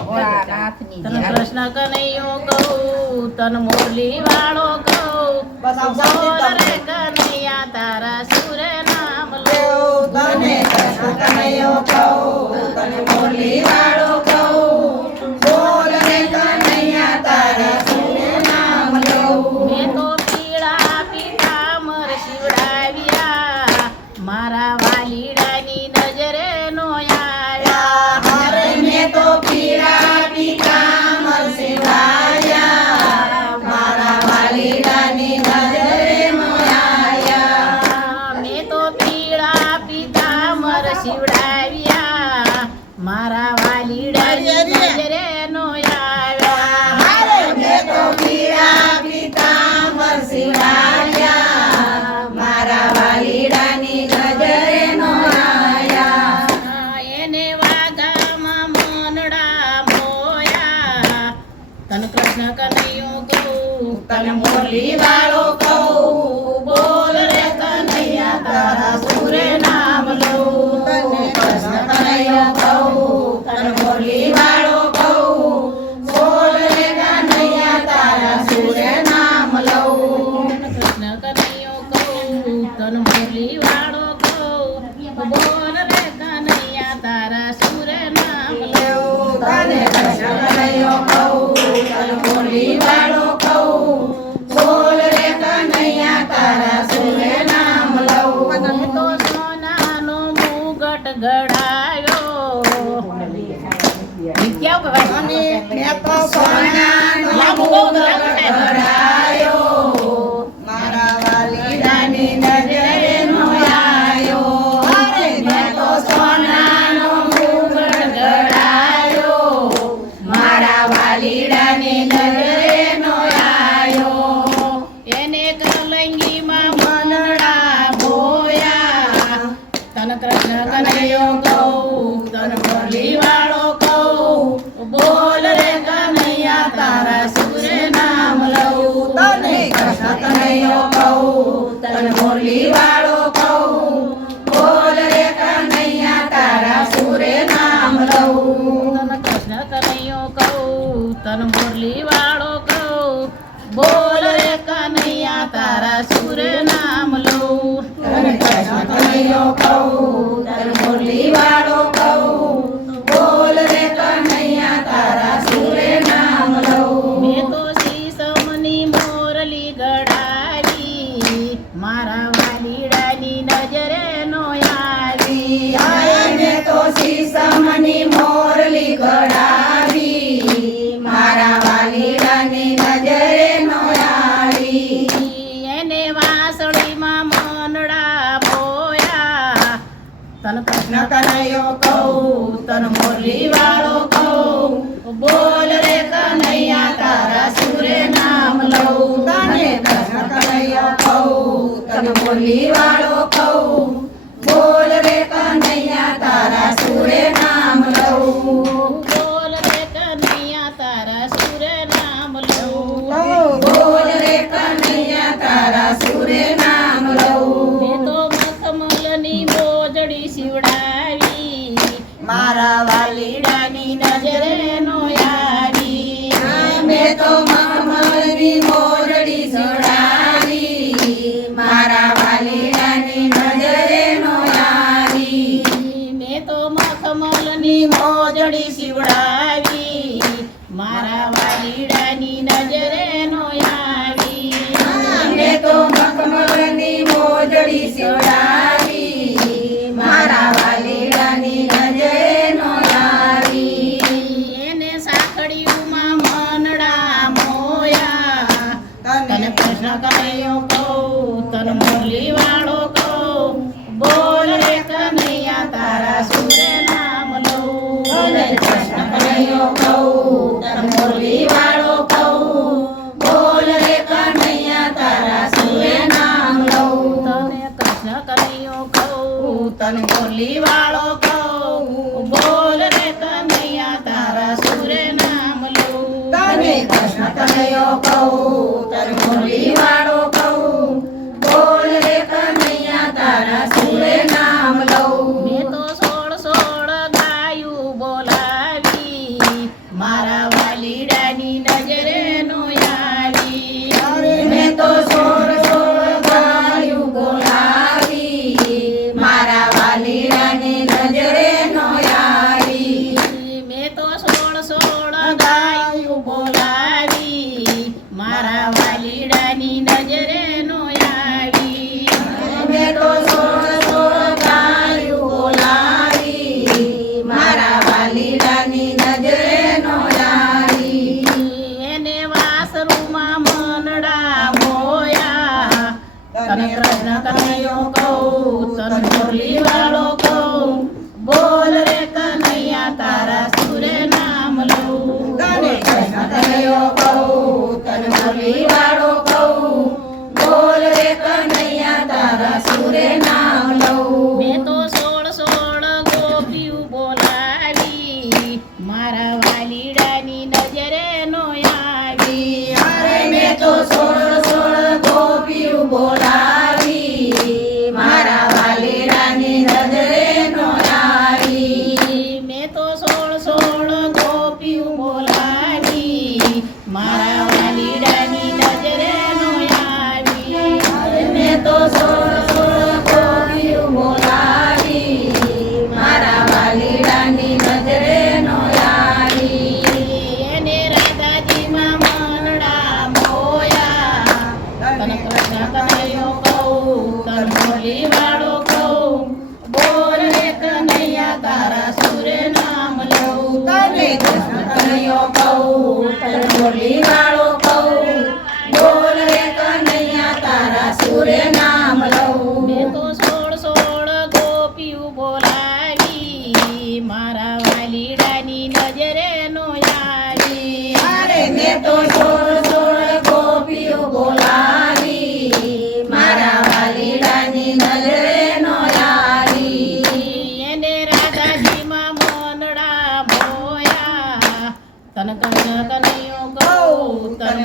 તન કૃષ્ણ કનૈયો કહું તન મુરલી વાળો કહું બોલ રે કનૈયા તારા સુર નામ લઉં તને કૃષ્ણ કનૈયો કહું તને મુરલી વાળો કહું બોલ રે કનૈયા તારા સુર નામ લઉં મેં તો પીળા પીતાંબર શિવડાવ્યા મારા વાલીડાની નજરે નો આવ્યા હરે મેં તો પીળા પીતાંબર શિવડાવ્યા મારા વાલીડાની નજરે નો આયા મેં તો પીળા પીતાંબર શિવડાવ્યા મારા વાલીડાની નજરે નો આવ્યા હરે મેં તો પીળા પીતાંબર શિવડાવ્યા મારા વાલીડાની નજરે નો આયા એને વાઘામાં મોનડા મોયા તન કૃષ્ણ કનૈયો કહું તને મુરલી વાળો કહું બોલ રે કનૈયા તારા સુરે નામ લઉં તને કૃષ્ણ કનૈયો કહું તને મુરલી વાળો કહું બોલ રે કનૈયા તારા સુરે નામ લઉં કૃષ્ણ કનૈયો કહું તન મુરલી વાળો કહું બોલ રે કનૈયા તારા સુર નામ લઉં તને કૃષ્ણ કનૈયો કહું તને મુરલી વાળો કહું બોલ રે કનૈયા તારા સુરે નામ લઉં મને તો સોનાનો મુગટ ગળાયો ક્યાં મેં તો સોનાનો મુગટ ગળાયો મારા વાલીડાની નજરે નો આયો અરે મેં તો સોનાનો મુગટ ગળાયો મારા વાલીડાની નજરે નો આયો એને કલંગીમાં મનડા બોયા તન કૃષ્ણ કનૈયો કહું તન મુરલી વાળો કહું બોલ રે કનૈયા તારા સુર નામ લઉં તને કૃષ્ણ કનૈયો કહું તને મુરલી વાળો કહું બોલ રે કનૈયા તારા સુરે નામ લઉં તન કૃષ્ણ કનૈયો કહું તન મુરલી વાળો કહું બોલ રે કનૈયા તારા સુર નામ લઉં તને કૃષ્ણ કનૈયો કહું તને મુરલી વાળો કહું બોલ રે કનૈયા તારા સુરે નામ લઉં મેં તો શીશમની મોરલી ગળાવી મારા વાલીડાની નજરે નો આવી આય મેં તો શીશમની મોરલી ગળાવી મારા વાલીડાની નજરે નો આવી એને વાસળીમાં મનડા બોયા તન કૃષ્ણ કનૈયો કહું તન મુરલી વાળો કહું બોલ રે કનૈયા તારા સુરે નામ લઉં તને કૃષ્ણ કનૈયો કહું તન મુરલી વાળો કહું બોલ રે કનૈયા તારા સુરે નામ લઉં બોલ રે કનૈયા તારા સુર નામ લઉં બોલ રે કનૈયા તારા સુરે નામ લઉં મેં તો મખમલની મોજડી શિવડાવી મારા વાલીડાની નજરે નો આવી મેં તો મખમલની મોરડી જોડાવી મારા વાલીડાની નજરે નો આવી મેં તો મખમલની મોજડી શિવડાવી મારા વાલીડાની નજરે નો આવી મેં તો મખમલની મોજડી જોડાવી મારા વાલીડાની નજરે નો આવી એને સાંકળીઓમાં મનડા મોયા તને કૃષ્ણ કનૈયો કહું તન મુરલી વાળો કહું બોલ રે કનૈયા તારા સુર નામ લઉં તને કૃષ્ણ કનૈયો કહું તને મુરલી વાળો કહું બોલ રે કનૈયા તારા સુરે નામ લઉં તને કૃષ્ણ કનૈયો કહું તને મુરલી વાળો કહું બોલ રે કનૈયા તારા સુર નામ લઉં તને કૃષ્ણ કનૈયો કહું તને મુરલી વાળો કહું બોલ રે કનૈયા તારા સુરે નામ લઉં મેં તો 16 ગાયું બોલાવી મારા વાલીડાની નજરે નો આવી. મેં તો સોળ સોળ ગાયું બોલાવી મારા વાલીડાની નજરે નો આવી. મેં તો 16 ગાયું બોલાવી મારા વાલીડાની નજરે નો આવી. મેં તો સોળ સોળ ગાયું બોલાવી મારા વાલીડાની નજરે નો આવી. એને વાસરુમાં મનડા મોયા તને કૃષ્ણ કનૈયો કહું તને મુરલી વાળો કહું બોલ રે કનૈયા તારા સુરે નામ લઉં. તને કૃષ્ણ કનૈયો કહું તને મુરલી વાળો કહું બોલ રે કનૈયા તારા સુરે નામ લઉં. મેં તો 16 ગોપીયું બોલાવી મારા વાલીડાની નજરે નો આવી. અરે મેં તો સોળ સોળ ગોપીયું બોલાવી મારા વાલીડાની નજરે નો આવી. મેં તો 16 ગોપીયું બોલાવી મારા વાલીડાની નજરે નો આવી. મેં તો સોળ સોળ ગોપીયું બોલાવી મારા વાલીડાની નજરે નો આવી. એને રાધાજીમાં મનડા મોયા તને કૃષ્ણ કનૈયો કહું તને મુરલી વાળો કહું બોલ રે કનૈયા તારા સુરે નામ લઉં. તને કૃષ્ણ કનૈયો કહું તને મુરલી વાળો કહું બોલ રે કનૈયા તારા સુરે નામ લઉં. મેં તો 16 ગોપીયું બોલાવી મારા વાલીડાની નજરે નો આવી. અરે મેં તો સોળ સોળ ગોપીઓ બોલાવી મારા વાલીડાની નજરે નો આવી. એને રાધાજીમાં મનડા મોયા તને કનૈયો કહું તને